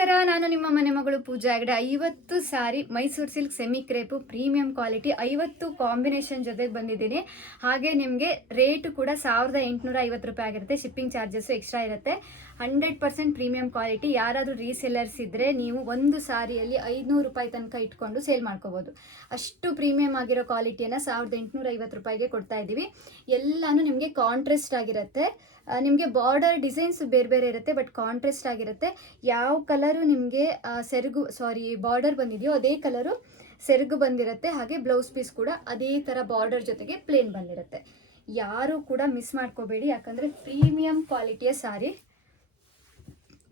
ನಮಸ್ಕಾರ, ನಾನು ನಿಮ್ಮ ಮನೆ ಮಗಳು Pooja Hegde. 50 sari Mysore silk semi crepe premium quality 50 combination ಜೊತೆಗೆ ಬಂದಿದ್ದೀನಿ. ಹಾಗೆ ನಿಮಗೆ ರೇಟ್ ಕೂಡ 1850 ರೂಪಾಯಿ ಆಗಿರುತ್ತೆ. ಶಿಪ್ಪಿಂಗ್ ಚಾರ್ಜಸ್ ಎಕ್ಸ್ಟ್ರಾ ಇರುತ್ತೆ. 100% ಪ್ರೀಮಿಯಂ ಕ್ವಾಲಿಟಿ. ಯಾರಾದರೂ ರೀಸೆಲ್ಲರ್ಸ್ ಇದ್ದರೆ ನೀವು ಒಂದು ಸಾರಿಯಲ್ಲಿ 500 ರೂಪಾಯಿ ತನಕ ಇಟ್ಕೊಂಡು ಸೇಲ್ ಮಾಡ್ಕೋಬೋದು. ಅಷ್ಟು ಪ್ರೀಮಿಯಂ ಆಗಿರೋ ಕ್ವಾಲಿಟಿಯನ್ನು 1850 ರೂಪಾಯಿಗೆ ಕೊಡ್ತಾ ಇದ್ದೀವಿ. ಎಲ್ಲನೂ ನಿಮಗೆ ಕಾಂಟ್ರಾಸ್ಟ್ ಆಗಿರುತ್ತೆ. ನಿಮಗೆ ಬಾರ್ಡರ್ ಡಿಸೈನ್ಸ್ ಬೇರೆ ಬೇರೆ ಇರುತ್ತೆ, ಬಟ್ ಕಾಂಟ್ರಾಸ್ಟ್ ಆಗಿರುತ್ತೆ. ಯಾವ ಕಲರು ನಿಮಗೆ ಬಾರ್ಡರ್ ಬಂದಿದೆಯೋ ಅದೇ ಕಲರು ಸೆರಗು ಬಂದಿರುತ್ತೆ. ಹಾಗೆ ಬ್ಲೌಸ್ ಪೀಸ್ ಕೂಡ ಅದೇ ಥರ ಬಾರ್ಡರ್ ಜೊತೆಗೆ ಪ್ಲೇನ್ ಬಂದಿರುತ್ತೆ. ಯಾರು ಕೂಡ ಮಿಸ್ ಮಾಡ್ಕೋಬೇಡಿ, ಯಾಕಂದರೆ ಪ್ರೀಮಿಯಂ ಕ್ವಾಲಿಟಿಯ ಸಾರಿ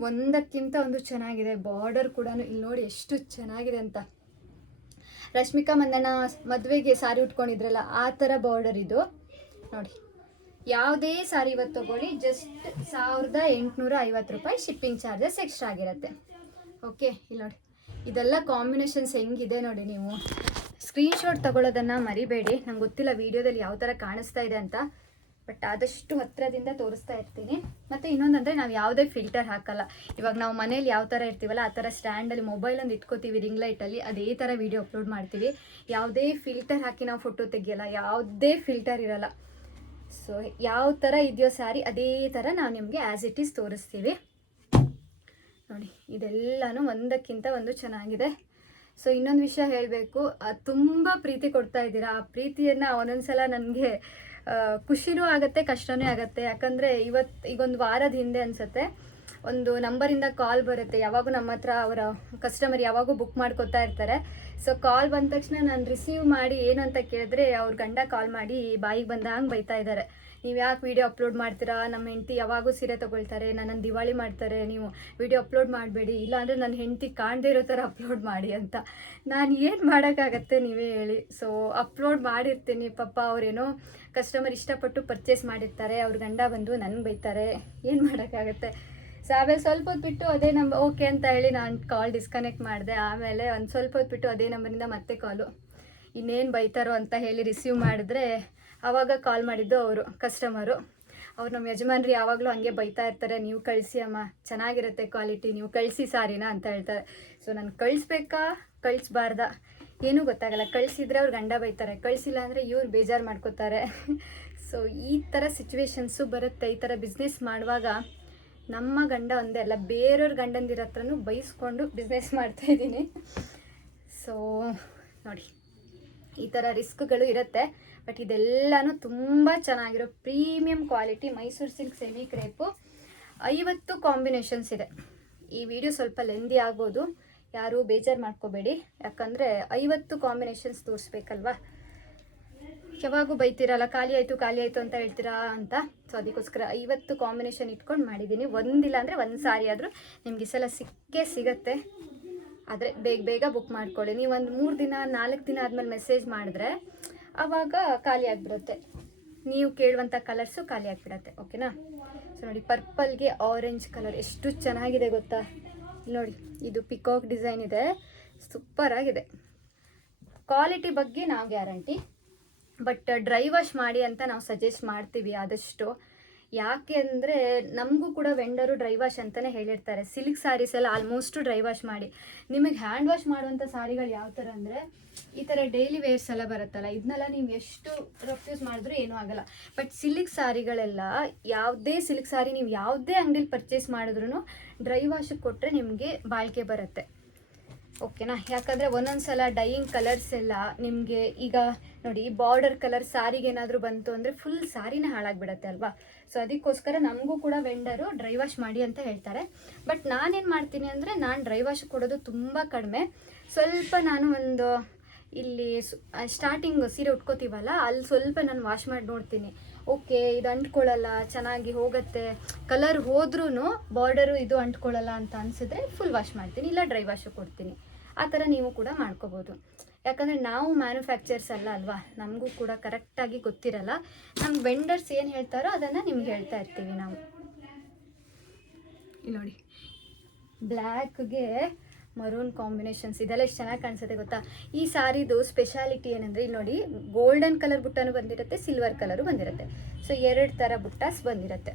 ಒಂದಕ್ಕಿಂತ ಒಂದು ಚೆನ್ನಾಗಿದೆ. ಬಾರ್ಡರ್ ಕೂಡ ಇಲ್ಲಿ ನೋಡಿ ಎಷ್ಟು ಚೆನ್ನಾಗಿದೆ ಅಂತ. ರಶ್ಮಿಕಾ ಮಂದಣ್ಣ ಮದುವೆಗೆ ಸಾರಿ ಉಟ್ಕೊಂಡಿದ್ರಲ್ಲ ಆ ಥರ ಬಾರ್ಡರ್ ಇದು ನೋಡಿ. ಯಾವುದೇ ಸಾರಿ ಇವತ್ತು ತಗೊಳ್ಳಿ ಜಸ್ಟ್ 1850 ರೂಪಾಯಿ. ಶಿಪ್ಪಿಂಗ್ ಚಾರ್ಜಸ್ ಎಕ್ಸ್ಟ್ರಾ ಆಗಿರುತ್ತೆ. ಓಕೆ, ಇಲ್ಲಿ ನೋಡಿ ಇದೆಲ್ಲ ಕಾಂಬಿನೇಷನ್ಸ್ ಹೆಂಗಿದೆ ನೋಡಿ. ನೀವು ಸ್ಕ್ರೀನ್ಶಾಟ್ ತಗೊಳ್ಳೋದನ್ನು ಮರಿಬೇಡಿ. ನಂಗೆ ಗೊತ್ತಿಲ್ಲ ವಿಡಿಯೋದಲ್ಲಿ ಯಾವ ಥರ ಕಾಣಿಸ್ತಾ ಇದೆ ಅಂತ, ಬಟ್ ಆದಷ್ಟು ಹತ್ತಿರದಿಂದ ತೋರಿಸ್ತಾ ಇರ್ತೀನಿ. ಮತ್ತು ಇನ್ನೊಂದಂದರೆ ನಾವು ಯಾವುದೇ ಫಿಲ್ಟರ್ ಹಾಕಲ್ಲ. ಇವಾಗ ನಾವು ಮನೇಲಿ ಯಾವ ಥರ ಇರ್ತೀವಲ್ಲ ಆ ಥರ ಸ್ಟ್ಯಾಂಡಲ್ಲಿ ಮೊಬೈಲೊಂದು ಇಟ್ಕೋತೀವಿ ರಿಂಗ್ ಲೈಟಲ್ಲಿ, ಅದೇ ಥರ ವೀಡಿಯೋ ಅಪ್ಲೋಡ್ ಮಾಡ್ತೀವಿ. ಯಾವುದೇ ಫಿಲ್ಟರ್ ಹಾಕಿ ನಾವು ಫೋಟೋ ತೆಗಿಯಲ್ಲ, ಯಾವುದೇ ಫಿಲ್ಟರ್ ಇರಲ್ಲ. ಸೊ ಯಾವ ಥರ ಇದೆಯೋ ಸ್ಯಾರಿ ಅದೇ ಥರ ನಾವು ನಿಮಗೆ ಆ್ಯಸ್ ಇಟ್ ಈಸ್ ತೋರಿಸ್ತೀವಿ ನೋಡಿ. ಇದೆಲ್ಲನೂ ಒಂದಕ್ಕಿಂತ ಒಂದು ಚೆನ್ನಾಗಿದೆ. ಸೊ ಇನ್ನೊಂದು ವಿಷಯ ಹೇಳಬೇಕು, ತುಂಬ ಪ್ರೀತಿ ಕೊಡ್ತಾ ಇದ್ದೀರಾ. ಆ ಪ್ರೀತಿಯನ್ನು ಒಂದೊಂದ್ಸಲ ನನಗೆ ಖುಷಿನೂ ಆಗುತ್ತೆ, ಕಷ್ಟವೇ ಆಗುತ್ತೆ. ಯಾಕಂದರೆ ಈಗೊಂದು ವಾರದ ಹಿಂದೆ ಅನಿಸುತ್ತೆ ಒಂದು ನಂಬರಿಂದ ಕಾಲ್ ಬರುತ್ತೆ. ಯಾವಾಗೂ ನಮ್ಮ ಹತ್ರ ಅವರ ಕಸ್ಟಮರ್ ಯಾವಾಗೂ ಬುಕ್ ಮಾಡ್ಕೊತಾ ಇರ್ತಾರೆ. ಸೊ ಕಾಲ್ ಬಂದ ತಕ್ಷಣ ನಾನು ರಿಸೀವ್ ಮಾಡಿ ಏನು ಅಂತ ಕೇಳಿದ್ರೆ ಅವ್ರ ಗಂಡ ಕಾಲ್ ಮಾಡಿ ಬಾಯಿಗೆ ಬಂದಂಗೆ ಬೈತಾ ಇದ್ದಾರೆ. ನೀವು ಯಾಕೆ ವೀಡಿಯೋ ಅಪ್ಲೋಡ್ ಮಾಡ್ತೀರಾ, ನಮ್ಮ ಹೆಂಡತಿ ಯಾವಾಗೂ ಸೀರೆ ತೊಗೊಳ್ತಾರೆ, ನನ್ನನ್ನು ದಿವಾಳಿ ಮಾಡ್ತಾರೆ, ನೀವು ವೀಡಿಯೋ ಅಪ್ಲೋಡ್ ಮಾಡಬೇಡಿ, ಇಲ್ಲಾಂದರೆ ನನ್ನ ಹೆಂಡತಿ ಕಾಣದೇ ಇರೋ ಥರ ಅಪ್ಲೋಡ್ ಮಾಡಿ ಅಂತ. ನಾನು ಏನು ಮಾಡೋಕ್ಕಾಗತ್ತೆ ನೀವೇ ಹೇಳಿ. ಸೊ ಅಪ್ಲೋಡ್ ಮಾಡಿರ್ತೀನಿ. ಪಾಪ ಅವರೇನೋ ಕಸ್ಟಮರ್ ಇಷ್ಟಪಟ್ಟು ಪರ್ಚೇಸ್ ಮಾಡಿರ್ತಾರೆ, ಅವ್ರ ಗಂಡ ಬಂದು ನನಗೆ ಬೈತಾರೆ, ಏನು ಮಾಡೋಕ್ಕಾಗತ್ತೆ. ಸೊ ಆಮೇಲೆ ಸ್ವಲ್ಪ ಹೊತ್ತು ಬಿಟ್ಟು ಅದೇ ನಂಬರ್ ಓಕೆ ಅಂತ ಹೇಳಿ ನಾನು ಕಾಲ್ ಡಿಸ್ಕನೆಕ್ಟ್ ಮಾಡಿದೆ. ಆಮೇಲೆ ಒಂದು ಸ್ವಲ್ಪ ಹೊತ್ತು ಬಿಟ್ಟು ಅದೇ ನಂಬರಿಂದ ಮತ್ತೆ ಕಾಲು, ಇನ್ನೇನು ಬೈತಾರೋ ಅಂತ ಹೇಳಿ ರಿಸೀವ್ ಮಾಡಿದ್ರೆ ಆವಾಗ ಕಾಲ್ ಮಾಡಿದ್ದು ಅವರು ಕಸ್ಟಮರು. ಅವ್ರು ನಮ್ಮ ಯಜಮಾನ್ರಿ ಯಾವಾಗಲೂ ಹಂಗೆ ಬೈತಾ ಇರ್ತಾರೆ, ನೀವು ಕಳಿಸಿ ಅಮ್ಮ, ಚೆನ್ನಾಗಿರುತ್ತೆ ಕ್ವಾಲಿಟಿ, ನೀವು ಕಳಿಸಿ ಸಾರಿನ ಅಂತ ಹೇಳ್ತಾರೆ. ಸೊ ನಾನು ಕಳಿಸ್ಬೇಕಾ ಕಳಿಸ್ಬಾರ್ದಾ ಏನೂ ಗೊತ್ತಾಗಲ್ಲ. ಕಳಿಸಿದ್ರೆ ಅವ್ರು ಗಂಡ ಬೈತಾರೆ, ಕಳಿಸಿಲ್ಲ ಅಂದರೆ ಇವ್ರು ಬೇಜಾರು ಮಾಡ್ಕೋತಾರೆ. ಸೊ ಈ ಥರ ಸಿಚುವೇಶನ್ಸು ಬರುತ್ತೆ. ಈ ಥರ ಬಿಸ್ನೆಸ್ ಮಾಡುವಾಗ ನಮ್ಮ ಗಂಡ ಒಂದೇ ಅಲ್ಲ, ಬೇರೆಯವ್ರ ಗಂಡಂದಿರ ಹತ್ರನೂ ಬೈಸ್ಕೊಂಡು ಬಿಸ್ನೆಸ್ ಮಾಡ್ತಾಯಿದ್ದೀನಿ. ಸೊ ನೋಡಿ ಈ ಥರ ರಿಸ್ಕ್ಗಳು ಇರುತ್ತೆ, ಬಟ್ ಇದೆಲ್ಲನೂ ತುಂಬ ಚೆನ್ನಾಗಿರೋ premium quality Mysuru silk semi crepe. 50 combinations ಇದೆ. ಈ ವಿಡಿಯೋ ಸ್ವಲ್ಪ ಲೆಂದಿ ಆಗ್ಬೋದು, ಯಾರೂ ಬೇಜಾರು ಮಾಡ್ಕೋಬೇಡಿ. ಯಾಕಂದರೆ 50 ಕಾಂಬಿನೇಷನ್ಸ್ ತೋರಿಸ್ಬೇಕಲ್ವಾ. ಯಾವಾಗೂ ಬೈತೀರಲ್ಲ ಖಾಲಿ ಆಯಿತು ಅಂತ ಹೇಳ್ತೀರಾ ಅಂತ. ಸೊ ಅದಕ್ಕೋಸ್ಕರ 50 ಕಾಂಬಿನೇಷನ್ ಇಟ್ಕೊಂಡು ಮಾಡಿದ್ದೀನಿ. ಒಂದಿಲ್ಲ ಅಂದರೆ ಒಂದು ಸಾರಿ ಆದರೂ ನಿಮ್ಗೆ ಈ ಸಲ ಸಿಗತ್ತೆ. ಆದರೆ ಬೇಗ ಬುಕ್ ಮಾಡ್ಕೊಳ್ಳಿ. ನೀವು ಒಂದು 3 ದಿನ 4 ದಿನ ಆದಮೇಲೆ ಮೆಸೇಜ್ ಮಾಡಿದ್ರೆ ಆವಾಗ ಖಾಲಿ ಆಗಿಬಿಡುತ್ತೆ. ನೀವು ಕೇಳುವಂಥ ಕಲರ್ಸು ಖಾಲಿ ಆಗಿಬಿಡತ್ತೆ. ಓಕೆನಾ. ಸೊ ನೋಡಿ ಪರ್ಪಲ್ಗೆ ಆರೆಂಜ್ ಕಲರ್ ಎಷ್ಟು ಚೆನ್ನಾಗಿದೆ ಗೊತ್ತಾ. ನೋಡಿ ಇದು ಪಿಕಾಕ್ ಡಿಸೈನ್ ಇದೆ, ಸೂಪರಾಗಿದೆ. ಕ್ವಾಲಿಟಿ ಬಗ್ಗೆ ನಾವು ಗ್ಯಾರಂಟಿ, ಬಟ್ ಡ್ರೈ ವಾಶ್ ಮಾಡಿ ಅಂತ ನಾವು ಸಜೆಸ್ಟ್ ಮಾಡ್ತೀವಿ ಆದಷ್ಟು. ಯಾಕೆ ಅಂದರೆ ನಮಗೂ ಕೂಡ ವೆಂಡರು ಡ್ರೈ ವಾಶ್ ಅಂತಲೇ ಹೇಳಿರ್ತಾರೆ. ಸಿಲ್ಕ್ ಸ್ಯಾರೀಸ್ ಎಲ್ಲ ಆಲ್ಮೋಸ್ಟು ಡ್ರೈ ವಾಶ್ ಮಾಡಿ. ನಿಮಗೆ ಹ್ಯಾಂಡ್ ವಾಶ್ ಮಾಡುವಂಥ ಸಾರಿಗಳು ಯಾವ ಥರ ಅಂದರೆ ಈ ಥರ ಡೈಲಿ ವೇರ್ಸ್ ಎಲ್ಲ ಬರುತ್ತಲ್ಲ, ಇದನ್ನೆಲ್ಲ ನೀವು ಎಷ್ಟು ರೆಫ್ಯೂಸ್ ಮಾಡಿದ್ರೂ ಏನೂ ಆಗಲ್ಲ. ಬಟ್ ಸಿಲ್ಕ್ ಸ್ಯಾರಿಗಳೆಲ್ಲ ಯಾವುದೇ ಸಿಲ್ಕ್ ಸ್ಯಾರಿ ನೀವು ಯಾವುದೇ ಅಂಗಡಿಲಿ ಪರ್ಚೇಸ್ ಮಾಡಿದ್ರೂ ಡ್ರೈ ವಾಶಿಗೆ ಕೊಟ್ಟರೆ ನಿಮಗೆ ಬಾಳಿಕೆ ಬರುತ್ತೆ. ಓಕೆನಾ. ಯಾಕಂದರೆ ಒಂದೊಂದು ಸಲ ಡೈಯಿಂಗ್ ಕಲರ್ಸ್ ಎಲ್ಲ ನಿಮಗೆ ಈಗ ನೋಡಿ ಈ ಬಾರ್ಡರ್ ಕಲರ್ ಸಾರಿಗೆ ಏನಾದರೂ ಬಂತು ಅಂದರೆ ಫುಲ್ ಸಾರಿನೇ ಹಾಳಾಗಿಬಿಡತ್ತೆ ಅಲ್ವಾ. ಸೊ ಅದಕ್ಕೋಸ್ಕರ ನಮಗೂ ಕೂಡ ವೆಂಡರು ಡ್ರೈ ವಾಶ್ ಮಾಡಿ ಅಂತ ಹೇಳ್ತಾರೆ. ಬಟ್ ನಾನೇನು ಮಾಡ್ತೀನಿ ಅಂದರೆ ನಾನು ಡ್ರೈ ವಾಶ್ ಕೊಡೋದು ತುಂಬ ಕಡಿಮೆ. ಸ್ವಲ್ಪ ನಾನು ಒಂದು ಇಲ್ಲಿ ಸ್ಟಾರ್ಟಿಂಗ್ ಸೀರೆ ಉಟ್ಕೋತೀವಲ್ಲ ಅಲ್ಲಿ ಸ್ವಲ್ಪ ನಾನು ವಾಶ್ ಮಾಡಿ ನೋಡ್ತೀನಿ. ಓಕೆ ಇದು ಅಂಟ್ಕೊಳ್ಳಲ್ಲ, ಚೆನ್ನಾಗಿ ಹೋಗುತ್ತೆ, ಕಲರ್ ಹೋದ್ರೂ ಬಾರ್ಡರು ಇದು ಅಂಟ್ಕೊಳ್ಳಲ್ಲ ಅಂತ ಅನಿಸಿದ್ರೆ ಫುಲ್ ವಾಶ್ ಮಾಡ್ತೀನಿ, ಇಲ್ಲ ಡ್ರೈ ವಾಶು ಕೊಡ್ತೀನಿ. ಆ ಥರ ನೀವು ಕೂಡ ಮಾಡ್ಕೋಬೋದು. ಯಾಕಂದರೆ ನಾವು ಮ್ಯಾನುಫ್ಯಾಕ್ಚರ್ಸ್ ಅಲ್ವಾ, ನಮಗೂ ಕೂಡ ಕರೆಕ್ಟಾಗಿ ಗೊತ್ತಿರಲ್ಲ. ನಮ್ಮ ವೆಂಡರ್ಸ್ ಏನು ಹೇಳ್ತಾರೋ ಅದನ್ನು ನಿಮ್ಗೆ ಹೇಳ್ತಾ ಇರ್ತೀವಿ ನಾವು. ಇಲ್ಲಿ ನೋಡಿ ಬ್ಲ್ಯಾಕ್ಗೆ ಮರೂನ್ ಕಾಂಬಿನೇಷನ್ಸ್, ಇದೆಲ್ಲ ಎಷ್ಟು ಚೆನ್ನಾಗಿ ಕಾಣಿಸುತ್ತೆ ಗೊತ್ತಾ. ಈ ಸಾರಿದು ಸ್ಪೆಷಾಲಿಟಿ ಏನಂದರೆ ಇಲ್ಲಿ ನೋಡಿ ಗೋಲ್ಡನ್ ಕಲರ್ ಬುಟ್ಟನೂ ಬಂದಿರುತ್ತೆ, ಸಿಲ್ವರ್ ಕಲರು ಬಂದಿರುತ್ತೆ. ಸೊ 2 ಥರ ಬುಟ್ಟಾಸ್ ಬಂದಿರುತ್ತೆ.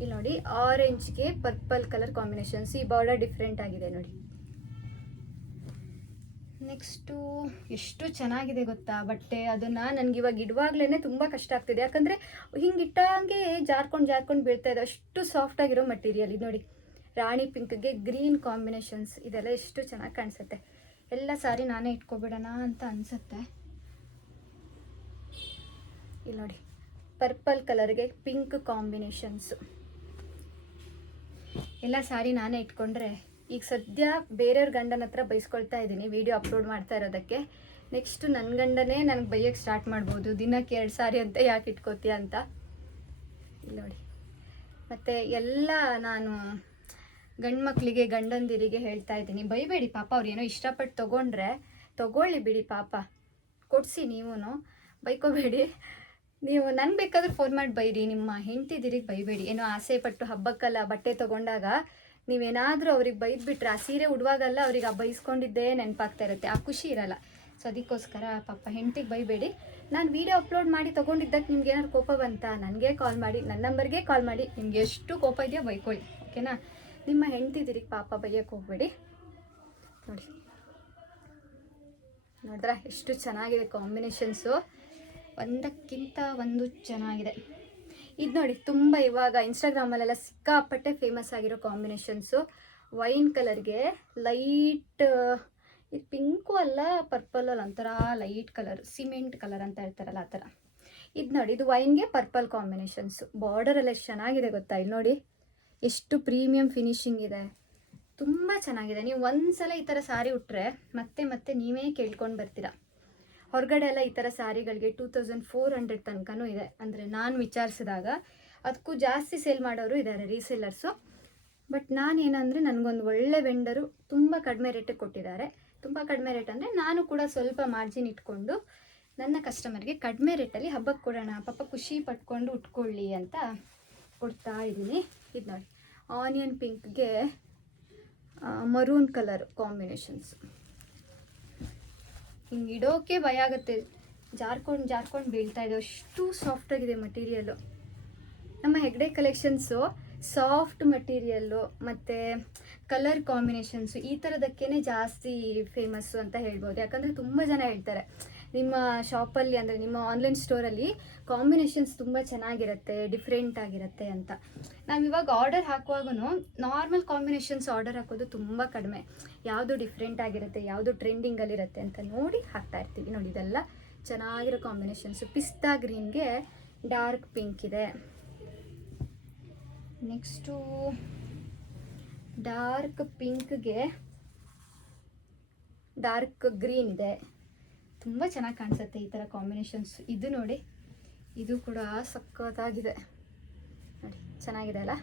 ಇಲ್ಲಿ ನೋಡಿ ಆರೆಂಜ್ಗೆ ಪರ್ಪಲ್ ಕಲರ್ ಕಾಂಬಿನೇಷನ್ಸ್. ಈ ಬಾರ್ಡರ್ ಡಿಫ್ರೆಂಟ್ ಆಗಿದೆ ನೋಡಿ. ನೆಕ್ಸ್ಟು ಎಷ್ಟು ಚೆನ್ನಾಗಿದೆ ಗೊತ್ತಾ ಬಟ್ಟೆ. ಅದನ್ನು ನನಗೆ ಇವಾಗ ಇಡುವಾಗ್ಲೇ ತುಂಬ ಕಷ್ಟ ಆಗ್ತಿದೆ, ಯಾಕಂದರೆ ಹಿಂಗೆ ಇಟ್ಟಂಗೆ ಜಾರ್ಕೊಂಡು ಬೀಳ್ತಾ ಇದೆ. ಅಷ್ಟು ಸಾಫ್ಟಾಗಿರೋ ಮಟೀರಿಯಲ್. ಇದು ನೋಡಿ ರಾಣಿ ಪಿಂಕ್ಗೆ ಗ್ರೀನ್ ಕಾಂಬಿನೇಷನ್ಸ್. ಇದೆಲ್ಲ ಎಷ್ಟು ಚೆನ್ನಾಗಿ ಕಾಣಿಸುತ್ತೆ. ಎಲ್ಲ ಸಾರಿ ನಾನೇ ಇಟ್ಕೊಬಿಡೋಣ ಅಂತ ಅನಿಸುತ್ತೆ. ಇಲ್ಲಿ ನೋಡಿ ಪರ್ಪಲ್ ಕಲರ್ಗೆ ಪಿಂಕ್ ಕಾಂಬಿನೇಷನ್ಸು. ಎಲ್ಲ ಸಾರಿ ನಾನೇ ಇಟ್ಕೊಂಡ್ರೆ ಈಗ ಸದ್ಯ ಬೇರೆಯವ್ರ ಗಂಡನ ಹತ್ರ ಬೈಸ್ಕೊಳ್ತಾ ಇದ್ದೀನಿ ವಿಡಿಯೋ ಅಪ್ಲೋಡ್ ಮಾಡ್ತಾ ಇರೋದಕ್ಕೆ. ನೆಕ್ಸ್ಟ್ ನನ್ನ ಗಂಡನೇ ನನಗೆ ಬೈಯೋಕ್ಕೆ ಸ್ಟಾರ್ಟ್ ಮಾಡ್ಬೋದು, ದಿನಕ್ಕೆ 2 ಸಾರಿ ಅಂತ ಯಾಕೆ ಇಟ್ಕೋತೀಯ ಅಂತ. ಇಲ್ಲಿ ನೋಡಿ. ಮತ್ತು ಎಲ್ಲ ನಾನು ಗಂಡು ಮಕ್ಕಳಿಗೆ ಗಂಡಂದಿರಿಗೆ ಹೇಳ್ತಾ ಇದ್ದೀನಿ, ಬೈಬೇಡಿ ಪಾಪ. ಅವ್ರು ಏನೋ ಇಷ್ಟಪಟ್ಟು ತೊಗೊಳ್ಳಿ ಬಿಡಿ ಪಾಪ, ಕೊಡಿಸಿ ನೀವೂ, ಬೈಕೋಬೇಡಿ. ನೀವು ನನಗೆ ಬೇಕಾದ್ರೆ ಫೋನ್ ಮಾಡಿ ಬೈರಿ, ನಿಮ್ಮ ಹೆಂಡ್ತಿದಿರಿಗೆ ಬೈಬೇಡಿ. ಏನೋ ಆಸೆ ಪಟ್ಟು ಹಬ್ಬಕ್ಕೆಲ್ಲ ಬಟ್ಟೆ ತೊಗೊಂಡಾಗ ನೀವೇನಾದರೂ ಅವ್ರಿಗೆ ಬೈದ್ಬಿಟ್ರೆ ಆ ಸೀರೆ ಉಡುವಾಗಲ್ಲ ಅವ್ರಿಗೆ ಆ ಬೈಸ್ಕೊಂಡಿದ್ದೇ ನೆನಪಾಗ್ತಾ ಇರುತ್ತೆ, ಆ ಖುಷಿ ಇರಲ್ಲ. ಸೊ ಅದಕ್ಕೋಸ್ಕರ ಪಾಪ ಹೆಂಡ್ತಿಗೆ ಬೈಬೇಡಿ. ನಾನು ವೀಡಿಯೋ ಅಪ್ಲೋಡ್ ಮಾಡಿ ತೊಗೊಂಡಿದ್ದಕ್ಕೆ ನಿಮ್ಗೆ ಏನಾದ್ರು ಕೋಪ ಬಂತಾ ನನಗೆ ಕಾಲ್ ಮಾಡಿ, ನನ್ನ ನಂಬರ್ಗೆ ಕಾಲ್ ಮಾಡಿ. ನಿಮ್ಗೆ ಎಷ್ಟು ಕೋಪ ಇದೆಯೋ ಬೈಕೊಳ್ಳಿ, ಓಕೆನಾ. ನಿಮ್ಮ ಹೆಂಡ್ತಿದಿರಿಗೆ ಪಾಪ ಬೈಯೋಕ್ಕೆ ಹೋಗಬೇಡಿ. ನೋಡಿದ್ರಾ ಎಷ್ಟು ಚೆನ್ನಾಗಿದೆ ಕಾಂಬಿನೇಷನ್ಸು, ಒಂದಕ್ಕಿಂತ ಒಂದು ಚೆನ್ನಾಗಿದೆ. ಇದು ನೋಡಿ ತುಂಬ ಇವಾಗ ಇನ್ಸ್ಟಾಗ್ರಾಮಲ್ಲೆಲ್ಲ ಸಿಕ್ಕಾಪಟ್ಟೆ ಫೇಮಸ್ ಆಗಿರೋ ಕಾಂಬಿನೇಷನ್ಸು. ವೈನ್ ಕಲರ್ಗೆ ಲೈಟ್, ಇದು ಪಿಂಕು ಅಲ್ಲ ಪರ್ಪಲ್ ಅಲ್ಲ, ಒಂಥರ ಲೈಟ್ ಕಲರ್, ಸಿಮೆಂಟ್ ಕಲರ್ ಅಂತ ಹೇಳ್ತಾರಲ್ಲ ಆ ಥರ. ಇದು ನೋಡಿ ಇದು ವೈನ್ಗೆ ಪರ್ಪಲ್ ಕಾಂಬಿನೇಷನ್ಸು. ಬಾರ್ಡರೆಲ್ಲ ಎಷ್ಟು ಚೆನ್ನಾಗಿದೆ ಗೊತ್ತಾ. ಇಲ್ಲಿ ನೋಡಿ ಎಷ್ಟು ಪ್ರೀಮಿಯಂ ಫಿನಿಶಿಂಗ್ ಇದೆ, ತುಂಬ ಚೆನ್ನಾಗಿದೆ. ನೀವು ಒಂದ್ಸಲ ಈ ಥರ ಸಾರಿ ಉಟ್ರೆ ಮತ್ತೆ ಮತ್ತೆ ನೀವೇ ಕೇಳ್ಕೊಂಡು ಬರ್ತೀರಾ. ಹೊರಗಡೆ ಎಲ್ಲ ಈ ಥರ ಸ್ಯಾರಿಗಳಿಗೆ 2400 ತನಕನೂ ಇದೆ. ಅಂದರೆ ನಾನು ವಿಚಾರಿಸಿದಾಗ ಅದಕ್ಕೂ ಜಾಸ್ತಿ ಸೇಲ್ ಮಾಡೋರು ಇದ್ದಾರೆ, ರೀಸೇಲರ್ಸು. ಬಟ್ ನಾನೇನಂದರೆ ನನಗೊಂದು ಒಳ್ಳೆ ವೆಂಡರು ತುಂಬ ಕಡಿಮೆ ರೇಟಿಗೆ ಕೊಟ್ಟಿದ್ದಾರೆ. ತುಂಬ ಕಡಿಮೆ ರೇಟ್ ಅಂದರೆ ನಾನು ಕೂಡ ಸ್ವಲ್ಪ ಮಾರ್ಜಿನ್ ಇಟ್ಕೊಂಡು ನನ್ನ ಕಸ್ಟಮರ್ಗೆ ಕಡಿಮೆ ರೇಟಲ್ಲಿ ಹಬ್ಬಕ್ಕೆ ಕೊಡೋಣ, ಪಾಪ ಖುಷಿ ಪಟ್ಕೊಂಡು ಉಟ್ಕೊಳ್ಳಿ ಅಂತ ಕೊಡ್ತಾ ಇದ್ದೀನಿ. ಇದು ನೋಡಿ ಆನಿಯನ್ ಪಿಂಕ್ಗೆ ಮರೂನ್ ಕಲರ್ ಕಾಂಬಿನೇಷನ್ಸ್. ಹಿಂಗೆ ಇಡೋಕೆ ಭಯ ಆಗುತ್ತೆ, ಜಾರ್ಕೊಂಡು ಬೀಳ್ತಾ ಇದೆ, ಅಷ್ಟು ಸಾಫ್ಟಾಗಿದೆ ಮಟೀರಿಯಲ್ಲು. ನಮ್ಮ ಹೆಗ್ಡೆ ಕಲೆಕ್ಷನ್ಸು ಸಾಫ್ಟ್ ಮಟೀರಿಯಲ್ಲು ಮತ್ತು ಕಲರ್ ಕಾಂಬಿನೇಷನ್ಸು ಈ ಥರದಕ್ಕೇ ಜಾಸ್ತಿ ಫೇಮಸ್ಸು ಅಂತ ಹೇಳ್ಬೋದು. ಯಾಕಂದರೆ ತುಂಬ ಜನ ಹೇಳ್ತಾರೆ ನಿಮ್ಮ ಶಾಪಲ್ಲಿ, ಅಂದರೆ ನಿಮ್ಮ ಆನ್ಲೈನ್ ಸ್ಟೋರಲ್ಲಿ ಕಾಂಬಿನೇಷನ್ಸ್ ತುಂಬ ಚೆನ್ನಾಗಿರುತ್ತೆ, ಡಿಫ್ರೆಂಟ್ ಆಗಿರುತ್ತೆ ಅಂತ. ನಾವಿವಾಗ ಆರ್ಡರ್ ಹಾಕುವಾಗೂ ನಾರ್ಮಲ್ ಕಾಂಬಿನೇಷನ್ಸ್ ಆರ್ಡರ್ ಹಾಕೋದು ತುಂಬ ಕಡಿಮೆ. ಯಾವುದು ಡಿಫ್ರೆಂಟ್ ಆಗಿರುತ್ತೆ, ಯಾವುದು ಟ್ರೆಂಡಿಂಗಲ್ಲಿರುತ್ತೆ ಅಂತ ನೋಡಿ ಹಾಕ್ತಾ ಇರ್ತೀವಿ. ನೋಡಿ ಇದೆಲ್ಲ ಚೆನ್ನಾಗಿರೋ ಕಾಂಬಿನೇಷನ್ಸು. ಪಿಸ್ತಾ ಗ್ರೀನ್ಗೆ ಡಾರ್ಕ್ ಪಿಂಕ್ ಇದೆ. ನೆಕ್ಸ್ಟು ಡಾರ್ಕ್ ಪಿಂಕ್ಗೆ ಡಾರ್ಕ್ ಗ್ರೀನ್ ಇದೆ. ತುಂಬ ಚೆನ್ನಾಗಿ ಕಾಣಿಸುತ್ತೆ ಈ ಥರ ಕಾಂಬಿನೇಷನ್ಸ್. ಇದು ನೋಡಿ ಇದು ಕೂಡ ಸಖತ್ತಾಗಿದೆ ನೋಡಿ, ಚೆನ್ನಾಗಿದೆ ಅಲ್ಲ.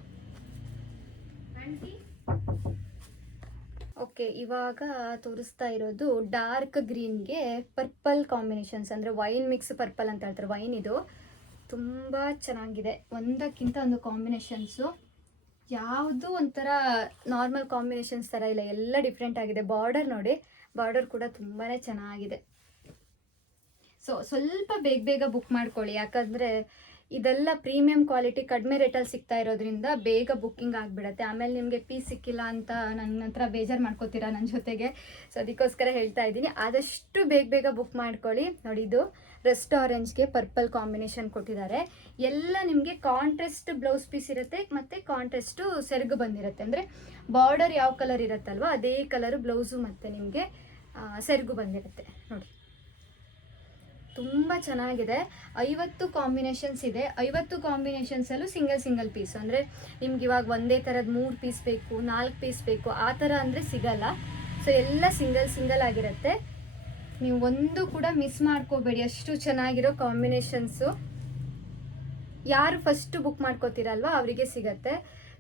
ಓಕೆ, ಇವಾಗ ತೋರಿಸ್ತಾ ಇರೋದು ಡಾರ್ಕ್ ಗ್ರೀನ್ಗೆ ಪರ್ಪಲ್ ಕಾಂಬಿನೇಷನ್ಸ್, ಅಂದರೆ ವೈನ್ ಮಿಕ್ಸ್ ಪರ್ಪಲ್ ಅಂತ ಹೇಳ್ತಾರೆ. ವೈನ್ ಇದು ತುಂಬ ಚೆನ್ನಾಗಿದೆ, ಒಂದಕ್ಕಿಂತ ಒಂದು ಕಾಂಬಿನೇಷನ್ಸು. ಯಾವುದು ಒಂಥರ ನಾರ್ಮಲ್ ಕಾಂಬಿನೇಷನ್ಸ್ ಥರ ಇಲ್ಲ, ಎಲ್ಲ ಡಿಫ್ರೆಂಟ್ ಆಗಿದೆ. ಬಾರ್ಡರ್ ನೋಡಿ, ಬಾರ್ಡರ್ ಕೂಡ ತುಂಬಾ ಚೆನ್ನಾಗಿದೆ. ಸೊ ಸ್ವಲ್ಪ ಬೇಗ ಬುಕ್ ಮಾಡ್ಕೊಳ್ಳಿ, ಯಾಕಂದರೆ ಇದೆಲ್ಲ ಪ್ರೀಮಿಯಂ ಕ್ವಾಲಿಟಿ ಕಡಿಮೆ ರೇಟಲ್ಲಿ ಸಿಗ್ತಾ ಇರೋದ್ರಿಂದ ಬೇಗ ಬುಕ್ಕಿಂಗ್ ಆಗಿಬಿಡತ್ತೆ. ಆಮೇಲೆ ನಿಮಗೆ ಪೀಸ್ ಸಿಕ್ಕಿಲ್ಲ ಅಂತ ನನ್ನ ಹತ್ರ ಬೇಜಾರು ಮಾಡ್ಕೋತೀರಾ ನನ್ನ ಜೊತೆಗೆ. ಸೊ ಅದಕ್ಕೋಸ್ಕರ ಹೇಳ್ತಾ ಇದ್ದೀನಿ, ಆದಷ್ಟು ಬೇಗ ಬುಕ್ ಮಾಡ್ಕೊಳ್ಳಿ. ನೋಡಿ ಇದು ರಸ್ಟ್ ಆರೆಂಜ್ಗೆ ಪರ್ಪಲ್ ಕಾಂಬಿನೇಷನ್ ಕೊಟ್ಟಿದ್ದಾರೆ. ಎಲ್ಲ ನಿಮಗೆ ಕಾಂಟ್ರಾಸ್ಟ್ ಬ್ಲೌಸ್ ಪೀಸ್ ಇರುತ್ತೆ ಮತ್ತು ಕಾಂಟ್ರಾಸ್ಟು ಸೆರಗು ಬಂದಿರುತ್ತೆ. ಅಂದರೆ ಬಾರ್ಡರ್ ಯಾವ ಕಲರ್ ಇರುತ್ತಲ್ವ ಅದೇ ಕಲರು ಬ್ಲೌಸು ಮತ್ತು ನಿಮಗೆ ಸೆರಗು ಬಂದಿರುತ್ತೆ. ನೋಡಿ ತುಂಬ ಚೆನ್ನಾಗಿದೆ. 50 ಕಾಂಬಿನೇಷನ್ಸ್ ಇದೆ. 50 ಕಾಂಬಿನೇಷನ್ಸಲ್ಲೂ ಸಿಂಗಲ್ ಪೀಸ್. ಅಂದರೆ ನಿಮ್ಗೆ ಇವಾಗ ಒಂದೇ ಥರದ್ದು 3 ಪೀಸ್ ಬೇಕು, 4 ಪೀಸ್ ಬೇಕು ಆ ಥರ ಅಂದರೆ ಸಿಗಲ್ಲ. ಸೊ ಎಲ್ಲ ಸಿಂಗಲ್ ಆಗಿರುತ್ತೆ. ನೀವು ಒಂದು ಕೂಡ ಮಿಸ್ ಮಾಡ್ಕೋಬೇಡಿ, ಅಷ್ಟು ಚೆನ್ನಾಗಿರೋ ಕಾಂಬಿನೇಷನ್ಸು. ಯಾರು ಫಸ್ಟು ಬುಕ್ ಮಾಡ್ಕೋತೀರಲ್ವ ಅವರಿಗೆ ಸಿಗತ್ತೆ.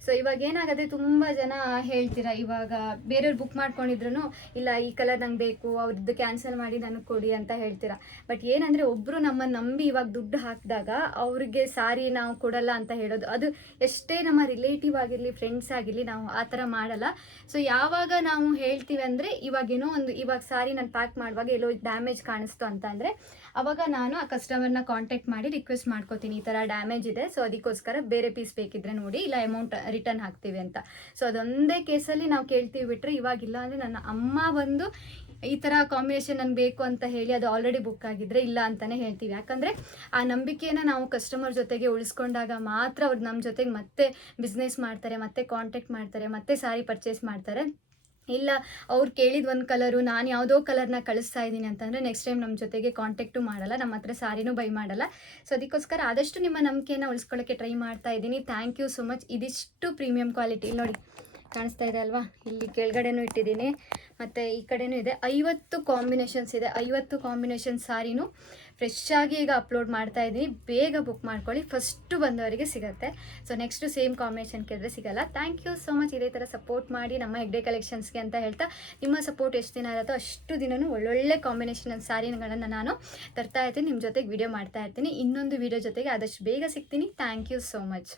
ಸೊ ಇವಾಗ ಏನಾಗುತ್ತೆ, ತುಂಬ ಜನ ಹೇಳ್ತೀರಾ ಇವಾಗ ಬೇರೆಯವ್ರು ಬುಕ್ ಮಾಡ್ಕೊಂಡಿದ್ರು ಇಲ್ಲ ಈ ಕಲರ್ ನಂಗೆ ಬೇಕು, ಅವ್ರದ್ದು ಕ್ಯಾನ್ಸಲ್ ಮಾಡಿ ನನಗೆ ಕೊಡಿ ಅಂತ ಹೇಳ್ತೀರಾ. ಬಟ್ ಏನಂದರೆ ಒಬ್ಬರು ನಮ್ಮನ್ನು ನಂಬಿ ಇವಾಗ ದುಡ್ಡು ಹಾಕಿದಾಗ ಅವ್ರಿಗೆ ಸಾರಿ ನಾವು ಕೊಡಲ್ಲ ಅಂತ ಹೇಳೋದು, ಅದು ಎಷ್ಟೇ ನಮ್ಮ ರಿಲೇಟಿವ್ ಆಗಿರಲಿ ಫ್ರೆಂಡ್ಸ್ ಆಗಿರಲಿ ನಾವು ಆ ಥರ ಮಾಡಲ್ಲ. ಸೊ ಯಾವಾಗ ನಾವು ಹೇಳ್ತೀವಿ ಅಂದರೆ ಇವಾಗೇನೋ ಒಂದು ಇವಾಗ ಸಾರಿ ನಾನು ಪ್ಯಾಕ್ ಮಾಡುವಾಗ ಎಲ್ಲೋ ಡ್ಯಾಮೇಜ್ ಕಾಣಿಸ್ತು ಅಂತ ಅಂದರೆ ಅವಾಗ ನಾನು ಆ ಕಸ್ಟಮರ್ನ ಕಾಂಟ್ಯಾಕ್ಟ್ ಮಾಡಿ ರಿಕ್ವೆಸ್ಟ್ ಮಾಡ್ಕೋತೀನಿ, ಈ ಥರ ಡ್ಯಾಮೇಜ್ ಇದೆ, ಸೊ ಅದಕ್ಕೋಸ್ಕರ ಬೇರೆ ಪೀಸ್ ಬೇಕಿದ್ರೆ ನೋಡಿ, ಇಲ್ಲ ಅಮೌಂಟ್ ರಿಟರ್ನ್ ಹಾಕ್ತೀವಿ ಅಂತ. ಸೊ ಅದೊಂದೇ ಕೇಸಲ್ಲಿ ನಾವು ಕೇಳ್ತೀವಿ ಬಿಟ್ಟರೆ, ಇವಾಗಿಲ್ಲ ಅಂದರೆ ನನ್ನ ಅಮ್ಮ ಬಂದು ಈ ಥರ ಕಾಂಬಿನೇಷನ್ ನನಗೆ ಬೇಕು ಅಂತ ಹೇಳಿ ಅದು ಆಲ್ರೆಡಿ ಬುಕ್ ಆಗಿದ್ರೆ ಇಲ್ಲ ಅಂತಲೇ ಹೇಳ್ತೀವಿ. ಯಾಕಂದರೆ ಆ ನಂಬಿಕೆಯನ್ನು ನಾವು ಕಸ್ಟಮರ್ ಜೊತೆಗೆ ಉಳಿಸ್ಕೊಂಡಾಗ ಮಾತ್ರ ಅವ್ರು ನಮ್ಮ ಜೊತೆಗೆ ಮತ್ತೆ ಬಿಸ್ನೆಸ್ ಮಾಡ್ತಾರೆ, ಮತ್ತೆ ಕಾಂಟ್ಯಾಕ್ಟ್ ಮಾಡ್ತಾರೆ, ಮತ್ತೆ ಸಾರಿ ಪರ್ಚೇಸ್ ಮಾಡ್ತಾರೆ. ಇಲ್ಲ ಅವ್ರು ಕೇಳಿದ ಒಂದು ಕಲರು ನಾನು ಯಾವುದೋ ಕಲರ್ನ ಕಳಿಸ್ತಾ ಇದ್ದೀನಿ ಅಂತಂದರೆ ನೆಕ್ಸ್ಟ್ ಟೈಮ್ ನಮ್ಮ ಜೊತೆಗೆ ಕಾಂಟ್ಯಾಕ್ಟು ಮಾಡಲ್ಲ, ನಮ್ಮ ಹತ್ರ ಸಾರಿನೂ ಬೈ ಮಾಡಲ್ಲ. ಸೊ ಅದಕ್ಕೋಸ್ಕರ ಆದಷ್ಟು ನಿಮ್ಮ ನಂಬಿಕೆಯನ್ನು ಉಳಿಸ್ಕೊಳ್ಳೋಕ್ಕೆ ಟ್ರೈ ಮಾಡ್ತಾ ಇದ್ದೀನಿ. Thank you so much. ಇದಿಷ್ಟು ಪ್ರೀಮಿಯಂ ಕ್ವಾಲಿಟಿ ನೋಡಿ ಕಾಣಿಸ್ತಾ ಇದೆ ಅಲ್ವಾ, ಇಲ್ಲಿ ಕೆಳಗಡೆನೂ ಇಟ್ಟಿದ್ದೀನಿ ಮತ್ತು ಈ ಕಡೆನೂ ಇದೆ. 50 ಕಾಂಬಿನೇಷನ್ಸ್ ಇದೆ. 50 ಕಾಂಬಿನೇಷನ್ ಸಾರಿನೂ ಫ್ರೆಶ್ ಆಗಿ ಈಗ ಅಪ್ಲೋಡ್ ಮಾಡ್ತಾ ಇದ್ದೀನಿ. ಬೇಗ ಬುಕ್ ಮಾಡ್ಕೊಳ್ಳಿ, ಫಸ್ಟು ಬಂದವರಿಗೆ ಸಿಗುತ್ತೆ. ಸೊ ನೆಕ್ಸ್ಟು ಸೇಮ್ ಕಾಂಬಿನೇಷನ್ ಕೇಳಿದ್ರೆ ಸಿಗಲ್ಲ. Thank you so much. ಇದೇ ಥರ ಸಪೋರ್ಟ್ ಮಾಡಿ ನಮ್ಮ ಹೆಗ್ಡೆ ಕಲೆಕ್ಷನ್ಸ್ಗೆ ಅಂತ ಹೇಳ್ತಾ, ನಿಮ್ಮ ಸಪೋರ್ಟ್ ಎಷ್ಟು ದಿನ ಇರುತ್ತೋ ಅಷ್ಟು ದಿನವೂ ಒಳ್ಳೊಳ್ಳೆ ಕಾಂಬಿನೇಷನ್ ಸಾರಿಗಳನ್ನು ನಾನು ತರ್ತಾ ಇರ್ತೀನಿ, ನಿಮ್ಮ ಜೊತೆಗೆ ವಿಡಿಯೋ ಮಾಡ್ತಾ ಇರ್ತೀನಿ. ಇನ್ನೊಂದು ವಿಡಿಯೋ ಜೊತೆಗೆ ಆದಷ್ಟು ಬೇಗ ಸಿಗ್ತೀನಿ. Thank you so much.